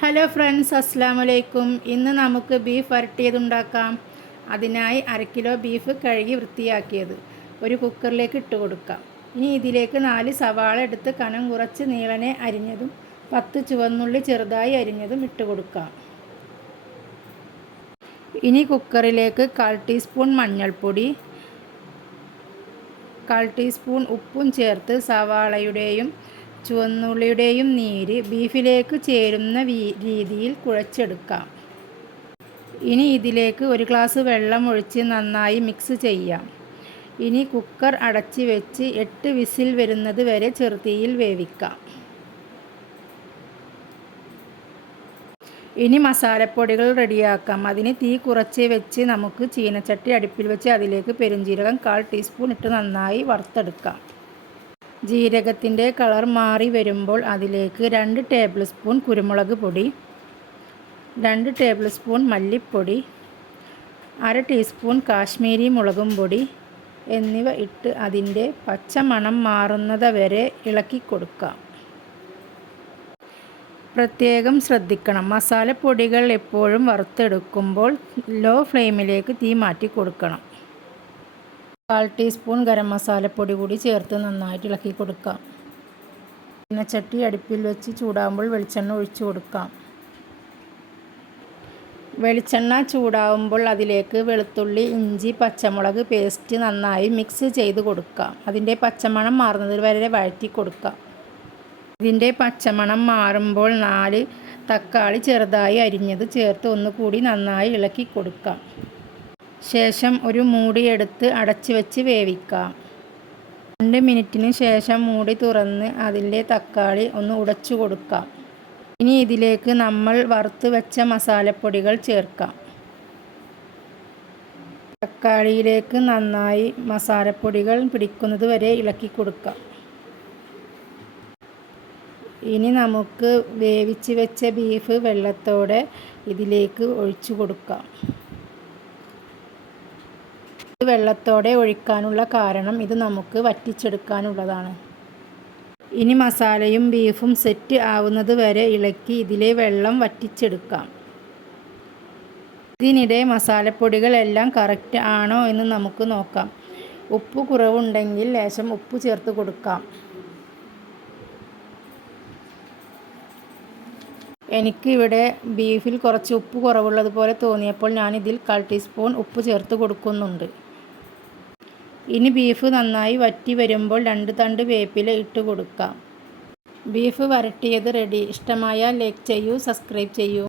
Hello friends, അസ്സാം വലൈക്കും. ഇന്ന് നമുക്ക് ബീഫ് വരട്ടിയതുണ്ടാക്കാം. അതിനായി 1/2 കിലോ ബീഫ് കഴുകി വൃത്തിയാക്കിയത് ഒരു കുക്കറിലേക്ക് ഇട്ട് കൊടുക്കാം. ഇനി ഇതിലേക്ക് 4 സവാള എടുത്ത് കനം കുറച്ച് നീളനെ അരിഞ്ഞതും 10 ചുവന്നുള്ളി ചെറുതായി അരിഞ്ഞതും ഇട്ട് കൊടുക്കാം. ഇനി കുക്കറിലേക്ക് 1/4 ടീസ്പൂൺ മഞ്ഞൾപ്പൊടി, 1/4 ടീസ്പൂൺ ഉപ്പും ചേർത്ത് സവാളയുടെയും ചുവന്നുള്ളിയുടെയും നീര് ബീഫിലേക്ക് ചേരുന്ന രീതിയിൽ കുഴച്ചെടുക്കാം. ഇനി ഇതിലേക്ക് 1 ഗ്ലാസ് വെള്ളം ഒഴിച്ച് നന്നായി മിക്സ് ചെയ്യാം. ഇനി കുക്കർ അടച്ച് വെച്ച് 8 വിസിൽ വരുന്നത് വരെ ചെറുതീയിൽ വേവിക്കാം. ഇനി മസാലപ്പൊടികൾ റെഡിയാക്കാം. അതിന് തീ കുറച്ച് വെച്ച് നമുക്ക് ചീനച്ചട്ടി അടുപ്പിൽ വെച്ച് അതിലേക്ക് പെരുംജീരകം 1/4 ടീസ്പൂൺ ഇട്ട് നന്നായി വറുത്തെടുക്കാം. ജീരകത്തിൻ്റെ കളർ മാറി വരുമ്പോൾ അതിലേക്ക് 2 ടേബിൾ സ്പൂൺ കുരുമുളക് പൊടി, 2 ടേബിൾ സ്പൂൺ മല്ലിപ്പൊടി, 1/2 ടീസ്പൂൺ കാശ്മീരി മുളകും പൊടി എന്നിവ ഇട്ട് അതിൻ്റെ പച്ചമണം മാറുന്നത് വരെ ഇളക്കി കൊടുക്കാം. പ്രത്യേകം ശ്രദ്ധിക്കണം, മസാലപ്പൊടികൾ എപ്പോഴും വറുത്തെടുക്കുമ്പോൾ ലോ ഫ്ലെയിമിലേക്ക് തീ മാറ്റി കൊടുക്കണം. 1/4 ടീസ്പൂൺ ഗരം മസാലപ്പൊടി കൂടി ചേർത്ത് നന്നായിട്ട് ഇളക്കി കൊടുക്കാം. ചീനച്ചട്ടി അടുപ്പിൽ വെച്ച് ചൂടാകുമ്പോൾ വെളിച്ചെണ്ണ ഒഴിച്ചു കൊടുക്കാം. വെളിച്ചെണ്ണ ചൂടാവുമ്പോൾ അതിലേക്ക് വെളുത്തുള്ളി, ഇഞ്ചി, പച്ചമുളക് പേസ്റ്റ് നന്നായി മിക്സ് ചെയ്ത് കൊടുക്കാം. അതിൻ്റെ പച്ചമണം മാറുന്നത് വരെ വഴറ്റി കൊടുക്കാം. ഇതിൻ്റെ പച്ചമണം മാറുമ്പോൾ 4 തക്കാളി ചെറുതായി അരിഞ്ഞത് ചേർത്ത് ഒന്നുകൂടി നന്നായി ഇളക്കി കൊടുക്കാം. ശേഷം ഒരു മൂടി എടുത്ത് അടച്ചു വെച്ച് വേവിക്കാം. 2 മിനിറ്റിന് ശേഷം മൂടി തുറന്ന് അതിലെ തക്കാളി ഒന്ന് ഉടച്ചു കൊടുക്കാം. ഇനി ഇതിലേക്ക് നമ്മൾ വറുത്ത് വെച്ച മസാലപ്പൊടികൾ ചേർക്കാം. തക്കാളിയിലേക്ക് നന്നായി മസാലപ്പൊടികൾ പിടിക്കുന്നത് വരെ ഇളക്കി കൊടുക്കാം. ഇനി നമുക്ക് വേവിച്ച് വെച്ച ബീഫ് വെള്ളത്തോടെ ഇതിലേക്ക് ഒഴിച്ചു കൊടുക്കാം. വെള്ളത്തോടെ ഒഴിക്കാനുള്ള കാരണം ഇത് നമുക്ക് വറ്റിച്ചെടുക്കാനുള്ളതാണ്. ഇനി മസാലയും ബീഫും സെറ്റ് ആവുന്നത് വരെ ഇളക്കി ഇതിലെ വെള്ളം വറ്റിച്ചെടുക്കാം. ഇതിനിടെ മസാലപ്പൊടികൾ എല്ലാം കറക്റ്റ് ആണോ എന്ന് നമുക്ക് നോക്കാം. ഉപ്പ് കുറവുണ്ടെങ്കിൽ ലേശം ഉപ്പ് ചേർത്ത് കൊടുക്കാം. എനിക്ക് ഇവിടെ ബീഫിൽ കുറച്ച് ഉപ്പ് കുറവുള്ളതുപോലെ തോന്നിയപ്പോൾ ഞാനിതിൽ 1/4 ടീസ്പൂൺ ഉപ്പ് ചേർത്ത് കൊടുക്കുന്നുണ്ട്. ഇനി ബീഫ് നന്നായി വറ്റി വരുമ്പോൾ 2 തണ്ട് വേപ്പില ഇട്ട് കൊടുക്കാം. ബീഫ് വരട്ടിയത് റെഡി. ഇഷ്ടമായാൽ ലൈക്ക് ചെയ്യൂ, സബ്സ്ക്രൈബ് ചെയ്യൂ.